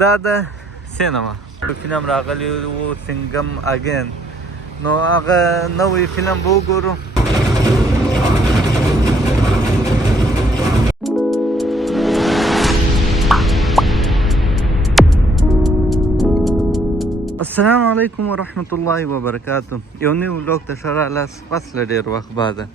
دا د سینما فلم راغلی و سنگم اگین، نو هغه نوی فلم به وګورو. السلام علیکم ورحمت الله وبرکاته. یو نوی ولاګ ته ښه راغلاست. پس له ډېر وخت بعده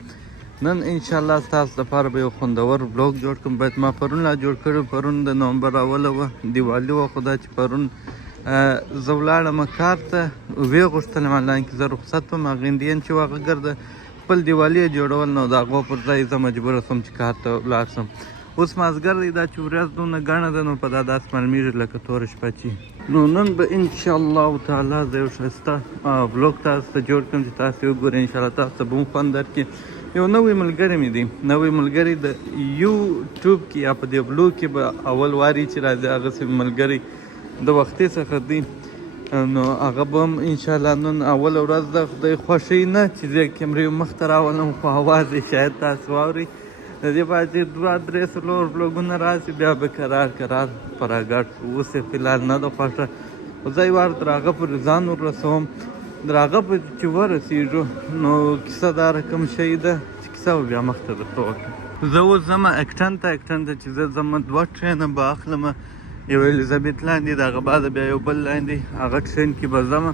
نن انشاءالله ستاسو لپاره به یو خوندور ولاګ جوړ کړم. باید ما پرون لا جوړ کړی، پرون د نومبر اوله وه، دیوالي وه، خو دا چې پرون زه ولاړم کار ته، ویې غوښتلم آنلاین کې زه رخصت وم، هغه انډین چې و هغه ګرده خپل دیوالي یې جوړول، نو د هغو پر ځای زه مجبوره شوم چې کار ته ولاړ شم. اوس مازدیګر دی، دا چې ورځ دونه ګڼه ده نو په دا داسې معلومیږي لکه توره شپه چې. نو نن به انشاءالله تعالی زه یو ښایسته ولاګ تاسو ته جوړ کړم چې تاسو یې وګورئ. انشاءالله تاسو ته به هم خوند درکړي. یو نوی ملګری مې دی، نوی ملګری د یوټیوب کې یا په دې ولاګ کې به اول واري چې راځي، هغسې ملګری د وختي څخه دی، نو هغه به هم انشاءالله نن اوله ورځ ده. خدای خوښوي نه چې زه کیمرې مخ ته راولم، خو اواز یې شاید تاسو واورئ. د دې باید چې 2-3 څلور ولاګونه راشي، بیا به کرار په راګډ شو. اوس یې فلحال نه ده خوښه، خو زه یې وار تر هغه پورې ځان ورسوم. تر هغه پورې چې ورسېږو نو کیسه دا رقم شی ده چې کیسه به بیا مخته درته وکړم. زه اوس ځم اکټن ته چې زه ځم 2 ټرینه به اخلم، یو الیزابت لاندې، د هغه بعده بیا یو بل لاندې، هغه ټرین کې به ځم.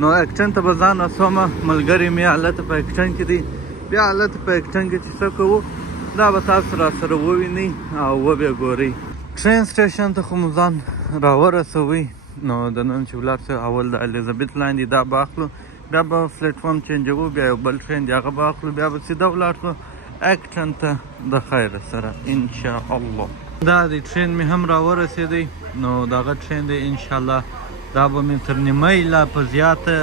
نو اکټن ته به ځان رسوم. ملګری مې هلته په اکټن کې دی، بیا هلته په اکټن کې چې څه کوو دا به تاسو راسره ووینئ او وبیا ګورئ. ټرین سټیشن ته خو مو ځان راورسوئ. نو د نن چې ولاړ شو اول د الیزابت لاندې دا به اخلو، بیا به پلیټفارم چینجوو، بیا یو بل ټرین دی هغه به اخلو، بیا به سیده ولاړ شو اکټن ته د خیر سره انشاءالله. دا د ټرین مې هم راورسېدی، نو دغه ټرین دی انشاءالله دا به مې تر نیمۍ لا په زیاته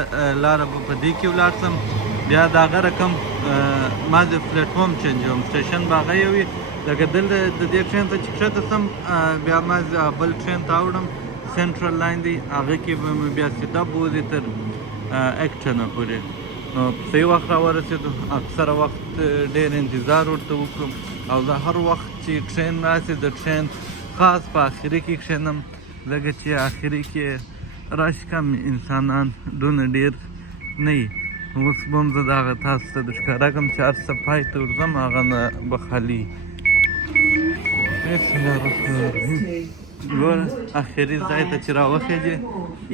لاره به په دې کې ولاړ شم. بیا د هغه رقم ما د پلیټفارم چینجوم، سټیشن به هغه یو وي. لکه دلته د دې ټرین ته چې ښکته شم بیا ما بل ټرین ته اوړم، سینټرل لاین دی، هغه کې به مې بیا سیده بوځي تر اکټنه پورې. نو په صحیح وخت راورسېدو. اکثره وخت ډېر انتظار ورته وکړم، او زه هر وخت چې ټرین راسي د ټرین خاص په آخري کې کښېنم، ځکه چې آخري کې رش کم انسانان دونه ډېر نه وي. اوس به هم زه د هغه تاسو ته د ښکاره کړم چې هر څه پای ته ورځم، هغه نه به خالي. بسم الله الرحمن الرحیم. ګوره آخري ځای ته چې راوخېږې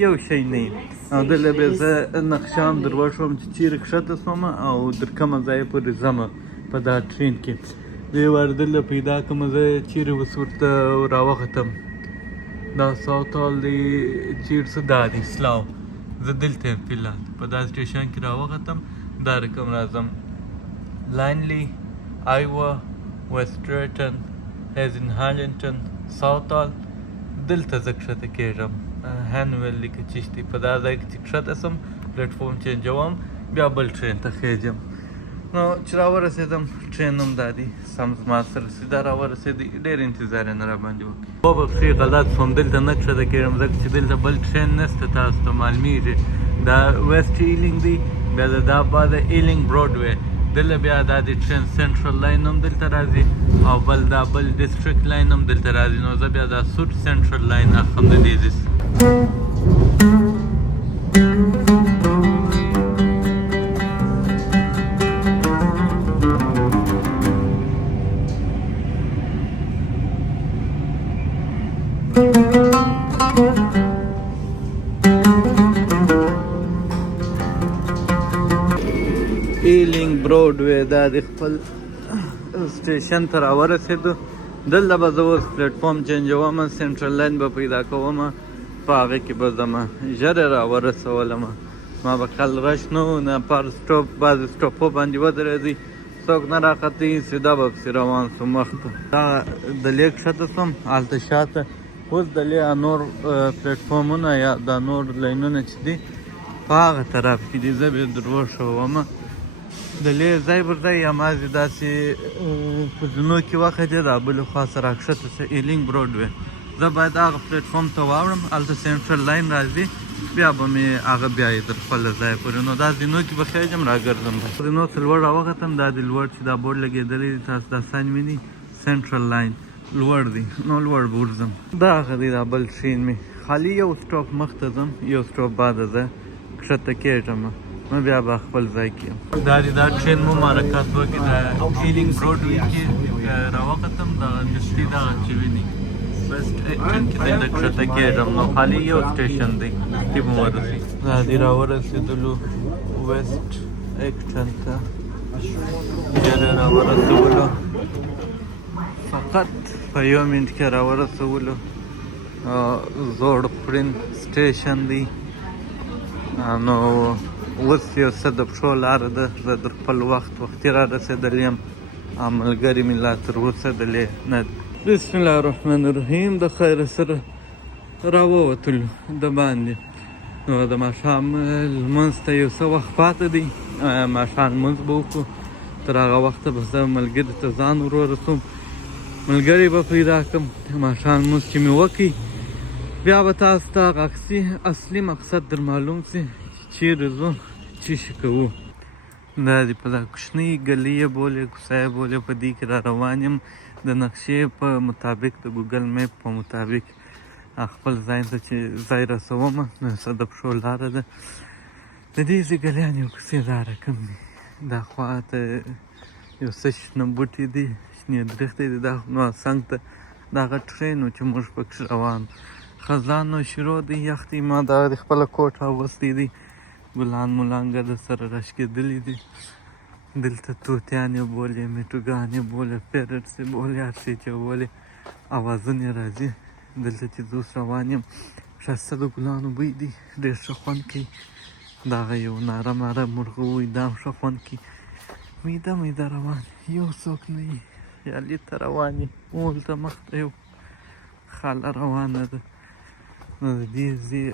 یو شی نه وي، او دلته بیا زه نقشه هم در وښوم چې چیرې کښته شوم او تر کومه ځایه پورې ځم په دا ټرین کې. دې وار دلته پیدا کړم زه چیرې اوس ورته راوختم. دا ساوت هال دی، چیرې څه دا دی سلاو، زه دلته یم فلحال په دا سټیشن کې راوختم. دا رقم راځم لاینلی، آیوا، ویسټریټن، هیزن هالینټن، ساوت هال. دلته زه کښته کېږم هینویل لیکه چشتي. په دا ځای کې چې کښته شم پلیټفارم چینجوم، بیا بل ټرین ته خېږم. نو چې راورسېدم ټرین هم دا دی سم زما سره سیده راورسېدی، ډېر انتظار یې نه راباندې وکړي. خو به پسې غلط شوم، دلته نه کښته کېږم ځکه چې دلته بل ټرین نشته، تاسو ته معلومیږي. دا ویسټ ایلینګ دی، بیا د دا بعده ایلینګ براډوی، دلته بیا دا د ټرین سینټرل لاین هم دلته راځي، او بل دا بل ډسټرکټ لاین هم دلته راځي. نو زه بیا دا سوټ سینټرل لاین اخلم د دې ځای. ایلینګ براډوی دا د خپل سټیشن ته راورسېدو. دلته به زه اوس پلیټفارم چینجوم، سینټرل لاین به پیدا کوم، په هغه کې به ځم. ژر یې راورسولم، ما به کل رش نه و، نه پر سټاپ بعضې سټاپو باندې ودرېدی، څوک نه راختي، سیده به پسې روان شوم مخ ته. دا دلې کښته شوم هلته شاته. اوس دلې نور پلیټفارمونه یا دا نور لاینونه چې دي په هغه طرف کې دي، زه بیا در وښوم. دلې ځای پر ځای یوازې داسې په زینو کې وختې دا بلې خوا سره راکښته شه ایلینګ براډوی. زه باید هغه پلیټفارم ته واوړم، هلته سینټرل لاین راځي، بیا به مې هغه بیایي تر خپله ځای پورې. نو دا زینو کې به خېږم راګرځم. زینو څه لوړ راوختم، دا د لوړ چې دا بورډ لګېدلی دی تاسو دا ساین وینئ، سینټرل لاین لوړ دی، نو لوړ به ورځم. دا هغه دی دا بل ټرین مې خالي یو سټاپ مخته ځم یو سټاپ بعده زه کښته کېږم نو بیا به خپل ځای کې یم دا ټرین مو حرکت وکړي د ایلینګ براډوي کې راوختم دغه نږدې دغه چې ویني بس ټرین کې دی د کښته کېږم نو خالي یو سټیشن دی کې به ورسي دا دی راورسېدلو ویسټ ایکټن ته ډېر راورسولو فقط په یو منټ کې راورسولو زوړ پرین سټیشن دی نو اوس یو څه د پښو لاره ده زه در خپل وختي را رسېدلی یم ملګري مې لا تر اوسه دلې نه ده بسم الله الرحمن الرحیم د خیره سره راووتلو د باندې نو د ماښام لمونځ ته یو څه وخت پاته دی ماښام لمونځ به وکړو تر هغه وخته به زه ملګري ته ځان ور ورسوم ملګري به پیدا کړم ماښام لمونځ چې مې وکړي بیا به تاسو ته هغه اصلي مقصد در معلوم سي چیرې ځو څه شي کوو دا دې په دا کوچنۍ ګلۍ یې بولې کوڅه یې بولې په دې کې را روان یم د نقشې په مطابق د ګوګل میپ په مطابق خپل ځای ته چې ځای رسومه نو څه د پښو لاره ده د دې ځیګلیانې او کوڅې دا رقم دي دا خوا ته یو څه شنه بوټي دي شنې درختې دي دا نو څنګ ته دغه ټرین و چې موږ پکښې روان خزان نو شروع دی یخ دی ما دغه د خپله کوټ اغوستی دی ګلان ملانګه د سره راشکېدلي دي دلته طوطیانې بولې میټوګانې بولې پیرټس یې بولې هر شی چې بولې اوازونه یې راځي دلته چې زه اوس روان یم ښایسته د ګلانو بوی دی ډېر ښه خوند کوي دغه یو ناره ماره مرغه ووایي دا هم ښه خوند کوي میده میده روان یو څوک نه وي خیالي ته روان یې هلته مخته یو خاله روانه ده نو د دې ځای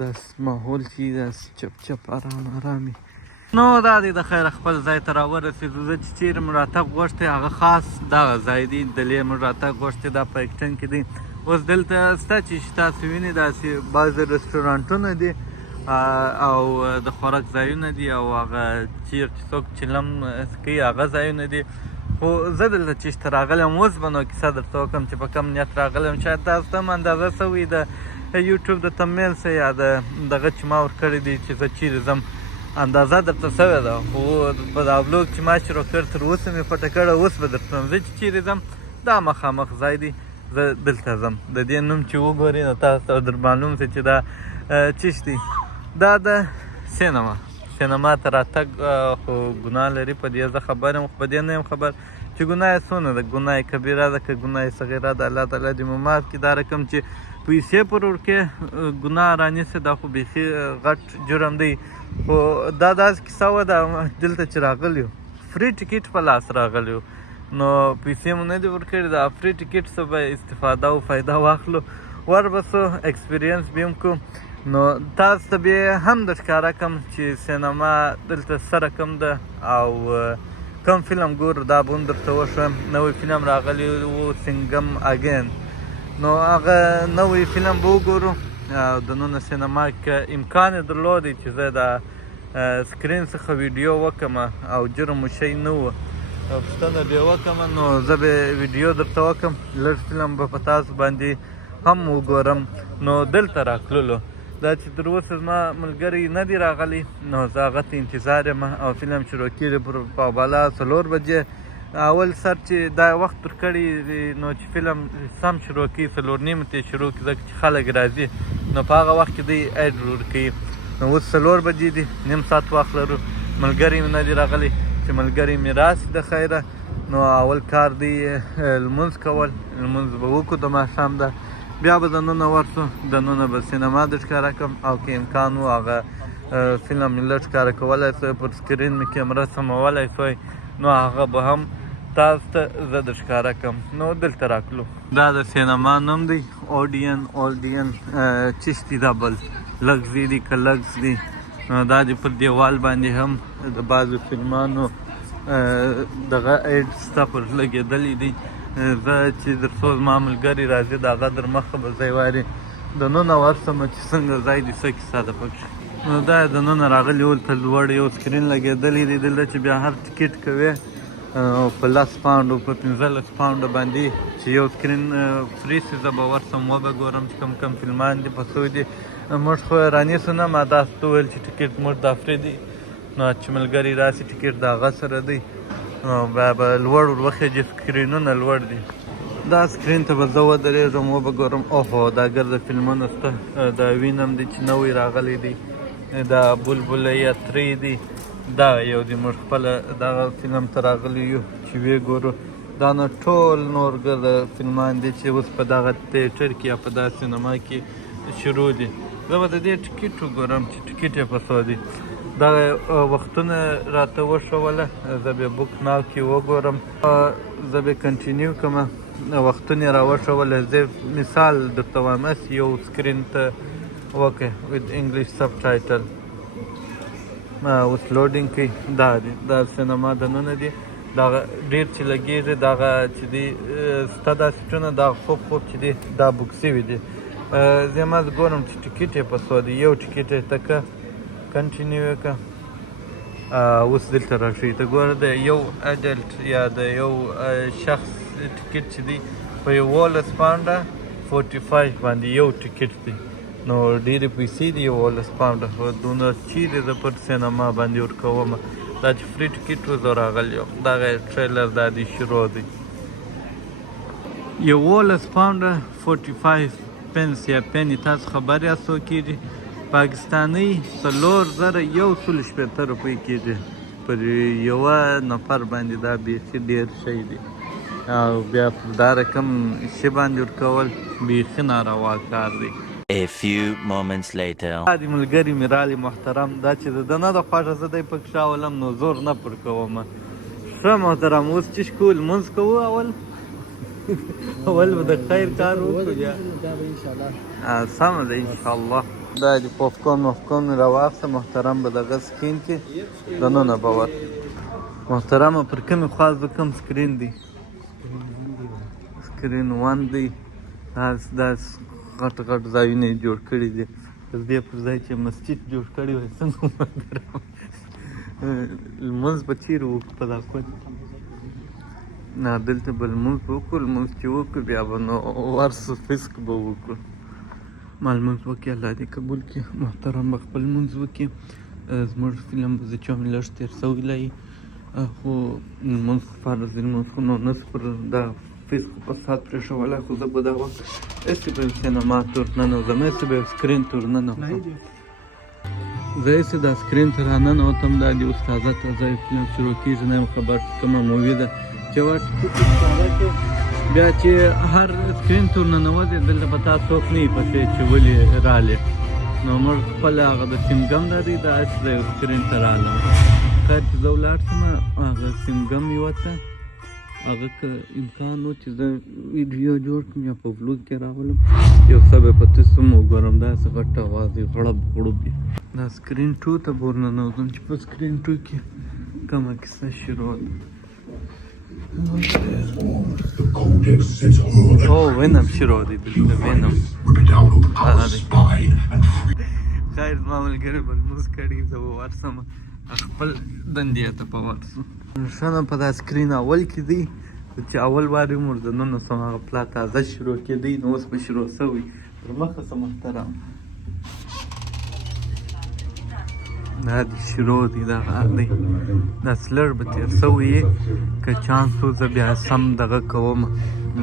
داسې ماحول چې داسې چپ چپ ارام ارامي نو دا دی د خیره خپل ځای ته راورسېدو زه چې چیرې مو راتګ غوښتی هغه خاص دغه ځای دی دلې مو راتګ غوښتی دا په ایکټن کې دی اوس دلته شته چې تاسو وینئ داسې بعضې رسټورانټونه دي او د خوراک ځایونه دي او هغه چیر چې څوک چلم کوي هغه ځایونه دي خو زه دلته چېرته راغلی یم اوس به نو کیسه درته وکړم چې په کوم نیت راغلی یم شاید تاسو ته هم اندازه شوې د یوټیوب د تممیل څه یا د دغه چې ما ورکړی دی چې زه چیرې ځم اندازه درته شوې ده خو په دا بلوګ چې ما شروع کړ تر اوسه مې پټه کړه اوس به درته وایم زه چې چیرې ځم دا مخامخ ځای دی زه دلته ځم د دې نوم چې وګورئ نو تاسو ته در معلوم شي چې دا چیش دی دا د سینما ته راتګ خو ګناه لري په دې زه خبر یم خو په دې نه یم خبر چې ګناه یې څونه ده ګناه یې کبیره ده که ګناه یې صغیره ده الله تعالی دې مو معاف کړي دا رقم چې پیسې پر ورکې ګناه رانیسي دا خو بیخي غټ جرم دی خو دا داسې کیسه وه دا دلته چې راغلی یو فري ټیکټ په لاس راغلی یو نو پیسې مو نه دي ورکړي دا فري ټیکټ څه به استفاده او فایده واخلو ور به څه اکسپیرینس به هم کړو نو تاسو ته بیا هم در ښکاره کړم چې سینما دلته څه رقم ده او کوم فلم ګورو دا به هم درته وښیم نوی فلم راغلی و سنګم اګین نو هغه نوی فلم به وګورو او دننه سینما که امکان یې درلودی چې زه د سکرین څخه ویډیو وکړم او جرم و شی نه و پوښتنه به یې وکړم نو زه به ویډیو درته وکړم لږ فلم به په تاسو باندې هم وګورم نو دلته راتللو دا چې تر اوسه زما ملګری نه دی راغلی نو زه هغه ته انتظار یم او فلم شروع کېږي په بالا 4 بجې اول سر چې دا وخت ورکړی نو چې فلم سم شروع کړي 4:30 ته شروع کړي ځکه چې خلک راځي نو په هغه وخت کې دوی ایډ ورکوي نو اوس 4 بجې دي نیم ساعت وخت لرو ملګری مې نه دی راغلی چې ملګری مې راسي د خیره نو اول کار دی لمونځ کول لمونځ به وکړو د ماښام ده بیا به دننه ورسو دننه به سینما در ښکاره کړم او که امکان و هغه فلم مې لږ ښکاره کولی سوی پر سکرین مې کیمره سمولی سوی نو هغه به هم تاسو ته زه در ښکاره کړم نو دلته راتلو دا د سینما نوم دی اولډین چشتي دا بل لګز دی که لګز دی نو دا دې پر دیوال باندې هم د بعضو فلمانو دغه ایډ ستا پر لګېدلی دی زه چې در څو زما ملګري راځي د هغه در مخه به ځای واري دننه ورسمه چې څنګه ځای دي څه کیسه ده پکښې نو دا یې دننه راغلي ول ته لوړ یو سکرین لګېدلی دی دلته چې بیا هر ټیکټ کوې په 10 پاونډو په 15 پاونډو باندې چې یو سکرین فري سي زه به ورسم وبه ګورم چې کم کم فلمان دي په څو دي موږ خو رانیسو نه ما داسې ته وویل چې ټکټ موږ دا فري دی نو چې ملګري راسي ټکټ د هغه سره دی نو بیا به لوړ ور وخېږي سکرینونه لوړ دي دا سکرین ته به زه ودرېږم وبه ګورم اوهو دا ګرده فلمونه شته دا وینم دی چې نوی راغلی دی دا بلبله 3 دی دا یو دی موږ خپله دغه فلم ته راغلی یو چې ویې ګورو دا نه ټول نور ګرده فلمان دي چې اوس په دغه تیټر کې یا په دا سینما کې شروع دي زه به د دې ټکټ وګورم چې ټکټ یې په څو دی دغه وختونه راته وښوله زه بیا بوک ناو کې وګورم زه بیا کنټینیو کړم وختونه یې راوښوله زه مثال درته وایم یو سکرین ته وکړئ وید انګلیش سب ټایټل اوس لوډینګ کوي دا دی دا سینما دننه دی دغه ډېر چې لګېږي دغه چې دی ستا دا سیټونه دا خوب چې دی دا بوک سوي دي زه یې ګورم چې ټکټ یې په څو دی یو ټکټ یې ته که کنټینیو یې که اوس دلته راشئ ته ګوره د یو اډلټ یا د یو شخص ټکټ چې دی په 11 پاونډه 45 باندې یو ټکټ دی نو ډېرې پیسې دي 11 پاونډه خو دونه چیرې زه پر سینما باندې ورکوم دا چې فري ټکټ و زه راغلی یم دغه ټریلر دا دی شروع دی 11 پاونډه 45 پنس یا پنی تاسو خبر یاست څو کېږي پاکستاني 4180 روپۍ کېږي پر یوه نفر باندې دا بیخي ډېر شی دی او بیا پر دا رقم شي باندې ورکول بیخي ناروا کار دی A few moments later. دا دی ملګري مې رالی محترم دا چې د ده نه د خوښه زه دی پکې راولم نو زور نه پر کوم ښه محترم اوس چې کول لمونځ کوو اول به د خیر کار وکړو بیا سمه ده انشاءالله دا دی پاپکورن مې راواخیسته محترم به دغه سکرین کې دننه به ور محترمه پر کومې خوا زه کوم سکرین دی سکرین 1 دی دا غټ ځایونه یې جوړ کړي دي تر دې پر ځای چې مسجد جوړ کړی وای څنګه محترم لمونځ به چیرې وکړو په دا کور نه دلته به لمونځ وکړو لمونځ چې وکړو بیا به نو ورسو فسق به وکړو ما لمونځ وکړي الله دې قبول کړي محترم به خپل لمونځ وکړي زموږ فلم به زه چې هم لږ تېر سوی لایي خو لمونځ فرض دی لمونځ خو نو نس پر دا فیس خو په ساعت پرېښولی خو زه به دا وخت هسې به سینما ته ورننوځم هسې به سکرین ته ورننوځم زه هسې دا سکرین ته راننوتم دا د اوس تازه فلم شروع کېږي نه یم خبر چې کومه مووي ده چې یوه ټکټ ښکاره کړې بیا چې هر سکرین ته ورننوځې دلته به تا څوک نه وي پسې چې ولې رالې نو موږ خپل هغه د سیمګم لري دا هسې د یو سکرین ته رالم خیر چې زه ولاړ شم هغه سیمګم یوه ته هغه که امکان و چې زه ویډیو جوړ کړم یا په ولوګ کې راولم یو څه به په تاسو هم وګورم داسې غټ اواز وي غړب غړوب وي دا سکرین 2 ته به ورننوځم چې په سکرین 2 کې کومه کیسه شروع ده او وینم شروع دی دلته وینم خیر زما ملګري به لمونځ کړي زه به ورسم خپل دندې ته په ورسو ښه نو په دا سکرین اول کې دی چې اول وار یې موږ دننه سم هغه پلا تازه شروع کېدی نو اوس به شروع سوی پر مخه څه محترم دا د شروع دی دغه دی دا سلر به تېر سوی یې که چانس و زه بیا سم دغه کوم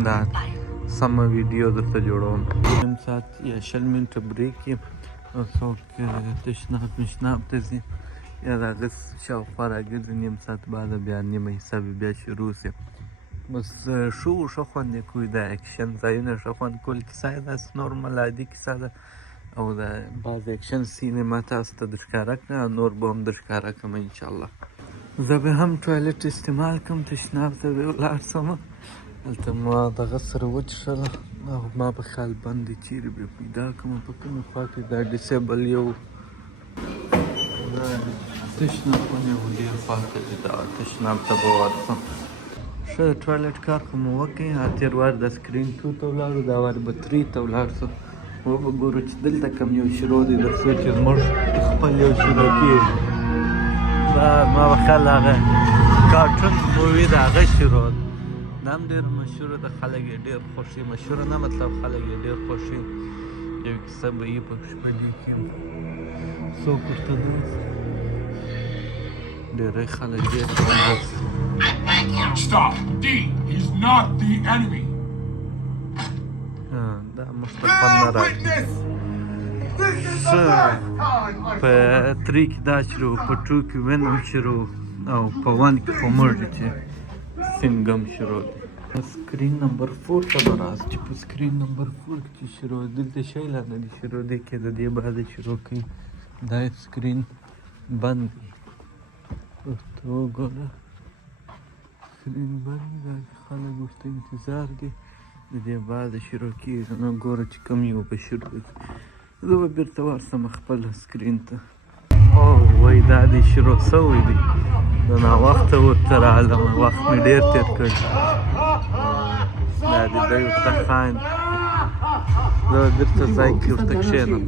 دا سمه ویډیو درته جوړوم نیم ساعت یا 20 منټه بریک یې او څوک تشناب مشناب ته ځي یا د هغه شاوخوا راګرځي نیم ساعت بعد بیا نیمه حساب بیا شروع سي بس ښه خوند یې کوي دا اکشن ځایونه ښه خوند کول کیسه یې داسې نورمال عادي کیسه ده او د بعض اکشن سین یې ما تاسو ته درښکاره کړه نور به هم درښکاره کړم انشاءالله زه به هم ټوایلټ استعمال کړم تشناب ته به ولاړ شم هلته ما دغه سره وڅښله او ما په خیال بند دی چیرې به پیدا کړم په کومې خوا کې دا ډسیبل یو تشناب خونې و ډېر خواته دي دا تشناب ته به ورسم ښه د ټوایلټ کار خو مو وکړئ تېر وار د سکرین 2 ته ولاړو دا وار به 3 ته ولاړ شو وبه ګورو چې دلته کوم یو شروع دی تر څو چې زموږ خپل یو شروع کېږي دا ما به خیال هغه کارټون مووي د هغه شروع دا هم ډېر مشهوره ده خلک یې ډېر خوښوي مشهوره نه مطلب خلک یې ډېر خوښوي یو کیسه به یې پکې په دې کې څوک ورته ډېری خلک ډېر ناست Stop! D! He's not the enemy! دا موږ ته خوند نه راکړي په 3 کې دا شروع په 2 کې وینم شروع او په 1 کې خو مرډ چې سینګم شروع دی سکرین نمبر 4 ته به راځو چې په سکرین نمبر 4 کې چې شروع دلته شی لا نه دي شروع دی کې د دې بعد شروع کوي دا سکرین بند دی ورته وګوره سکرین بند دی دا خلک ورته انتظار دی د دې بعد شروع کېږي نو ګوره چې کوم یو به شروع کړي زه به بېرته ورسم خپل سکرین ته او وایي دا دې شروع سوی دی د ناوخته ورته راغلم وخت مې ډېر تېر کړ دا دې دی ورته خاین زه به بېرته ځای کې ورته کښېنم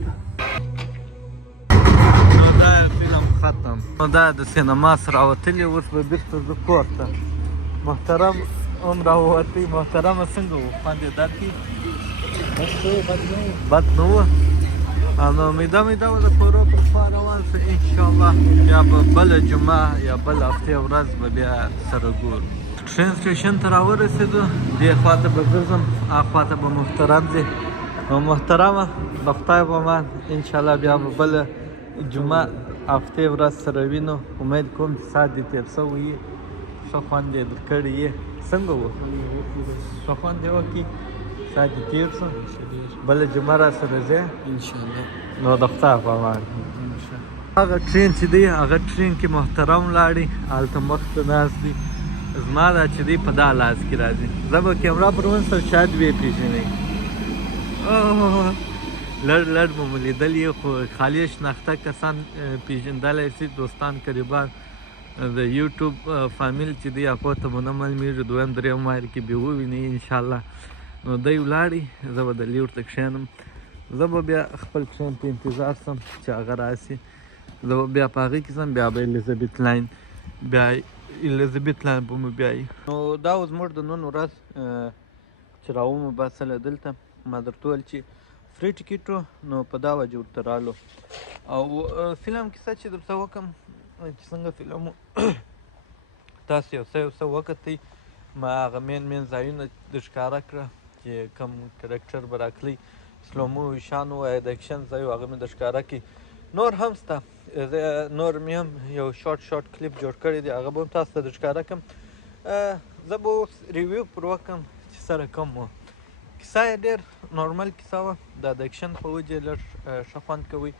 نو دا فلم ختم نو دا د سینما سره راوتلي اوس به بېرته زه کور ته محترم هم راووتی محترمه څنګه و خوند یې درکړي بد نه و نو امیده وه د کورو پر خوا روان سو انشاءالله بیا به بله جمعه یا بل هفتې ورځ به بیا سره ګورو ټرین سټیشن ته راورسېدو دې خوا ته به ګرځم هغه خوا ته به محترم ځي نو محترمه د خدای په امان انشاءالله بیا به بله جمعه هفتې ورځ سره وینو امید کوم چې ساعت دې تېر سوی یې ښه خوند یې درکړی یې څنګه و ښه خوند یې وکړي ساعت دې تېر سو بله جمعه را سره ځې انشاءالله نو د خدای په امان هغه ټرین چې دی هغه ټرین کې محترم لاړې هلته مخ ته ناست دي زما دا چې دی په دا لاس کې راځي زه به کیمرا پر ونیسم شاید ویې پېژنئ لړ به مو لیدلي خو خالي شناخته کسان پېژندلی شي دوستان قریبان د یوټیوب فامیل چې دی هغو ته مو نه معلومېږي دویم درېیم وار کې به ووینئ انشاءالله نو دی ولاړې زه به دلې ورته کښېنم زه به بیا خپل ټرین ته انتظار سم چې هغه راسي زه به بیا په هغې کې ځم بیا به الیزابت لاین بیا الیزابت لاین به مو بیایي نو دا و زموږ د نن ورځ چې راومو باسله دلته ما درته وویل چې فری ټیکټ و نو په دا وجه ورته رالو او فلم کیسه چې درته وکړم چې څنګه فلم تاسو یو څه وکتئ ما هغه مین ځایونه درښکاره کړه چې کوم کرکټر به راکلی سلومو شان ووایه د اکشن ځای و هغه مې درښکاره کړي نور هم شته نور مې هم یو شارټ کلیپ جوړ کړی دی هغه به هم تاسو ته درښکاره کړم زه به اوس ریویو پر وکړم چې سره کوم و کیسه یې ډېر نارمل کیسه وه دا د اکشن په وجې لږ ښه خوند کوي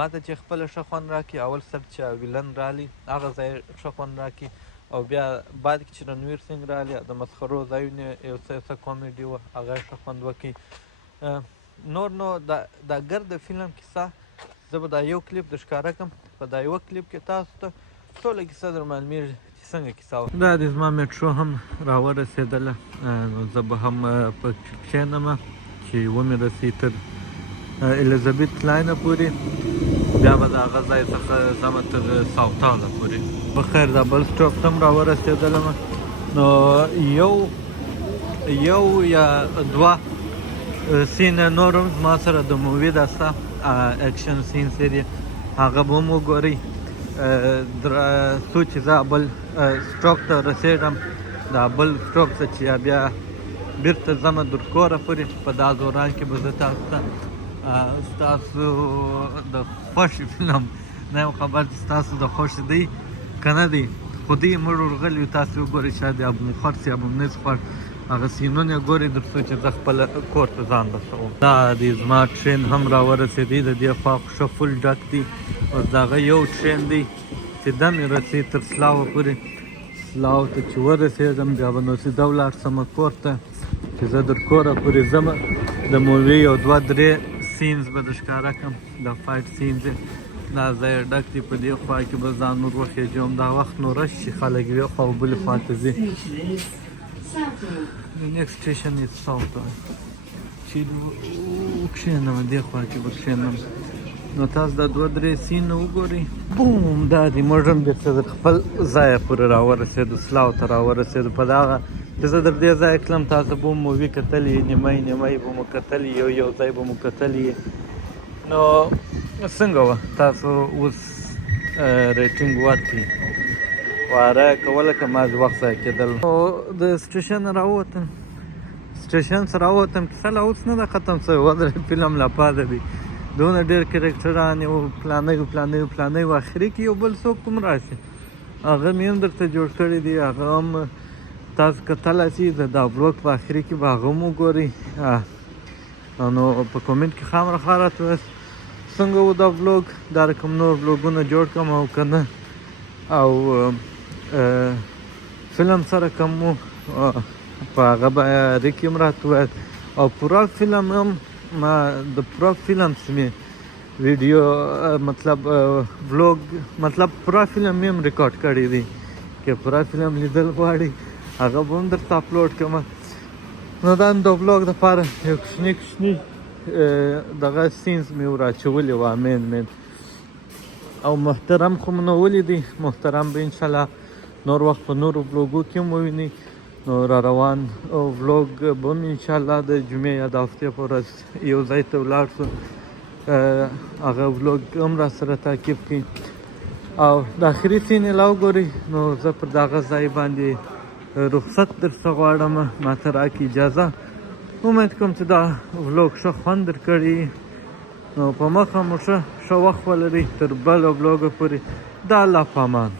ما ته چې خپله ښه خوند راکړي اول سر چې ویلن رالی هغه ځای ښه خوند راکړي او بیا بعد کې چې رنویر سینګ رالی د مسخرو ځایونه یو څه کامیډي وه هغه ښه خوند وکړي نور نو دا ګرده فلم کیسه زه به دا یو کلیپ درښکاره کړم په دا یوه کلیپ کې تاسو ته ټوله کیسه در معلومېږي چې څنګه کیسه وه دا د زما میټرو هم راورسېدله نو زه به هم پکې کښېنم چې ومې رسي تر الیزابت لاینه پورې بیا به د هغه ځای څخه ځمه تر ساوتاله پورې په خیر دا بل سټاپ ته هم راورسېدلم نو یو یا دوه سین نور هم زما سره د مووي دا سته اکشن سینس یې هغه به هم وګورئ څو چې زه بل سټاپ ته رسېږم دا بل سټاپ ته چې بیا بېرته ځمه در کوره پورې په دا دوران کې به زه تاسو ته ستاسو د خوښې فلم نه یم خبر چې ستاسو د خوښې دی که نه دی خو دی موږ ورغلي یو تاسو وګورئ شاید یا به مو خوښ یا به مو نه خوښ هغه سینونه ګورئ تر څو چې زه خپله کور ته ځان رسوم دا دی زما ټرین هم راورسېدی د دې خوا ښه فل ډک دی اوس د هغه یو ټرین دی چې دمې رسي تر سلاوه پورې سلاو ته چې ورسېدم بیا به نو سیده ولاړ سمه کور ته چې زه در کوره پورې ځمه د مووي یو دوه درې سینز به درښکاره کړم د فایټ سینز دا ځای ډک دی په دې خوا کې به ځان نور وخېږم دا وخت نو رش چې خلک یوې خوا او بلې خوا ته ځي The next station is South چې وکښېنم دې خوا کې به کښېنم نو تاسو دا 2-3 سین وګورئ. بوم دا دی موږ هم بیرته د خپل ځایه پورې راورسېدو، سلاو ته راورسېدو. په دغه چې زه در دې ځایه تلم تاسو به مو وي کتلي، نیمۍ به مو کتلي، یو ځای به مو کتلي. نو څنګه وه تاسو اوس ریټینګ ورکړئ، واره کوله که ما وخت ضایع کېدل. نو د سټیشن راووتم، سټیشن څخه راووتم، کیسه لا اوس نه ده ختم شوې، 2 فلم لا پاتې دی. دونه ډېر کرکټران یو پلانی و اخري کې یو بل څوک کوم راشي هغه مې هم درته جوړ کړی دی، هغه هم تاسو کتلی شئ. دا بلاګ په اخري کې به هغه هم وګورئ. نو په کومنټ کې خامخا راته وایاست څنګه و دا بلاګ، دا رقم نور بلاګونه جوړ کړم او که نه، او فلم سره کوم و په هغه به اړیکې هم راته وایاست. او پوره فلم هم ما د پوره فلم مې ویډیو مطلب بلاګ مطلب پوره فلم مې هم ریکارډ کړی دی، که پوره فلم لیدل غواړئ هغه به هم درته اپلوډ کړم. نو دا د بلاګ دپاره یو کوچني دغه سینز مې وراچولي وه مین او محترم خو مو نه ولیدي. محترم به انشاءالله نور وخت په نورو بلاګو کې هم ووینئ. نو را روان او بلاګ به هم انشاءالله د جمعې یا د هفتې په ورځ یو ځای ته ولاړ شو، هغه بلاګ هم را سره تعقیب کړئ او د آخري سین یې لا وګورئ. نو زه پر دغه ځای باندې رخصت درڅخه غواړم، ماته راکړئ اجازه. امید کوم چې دا بلاګ ښه خوند درکړي. نو په مخه مو ښه وخت ولرئ تر بله بلاګه پورې. د الله په امان.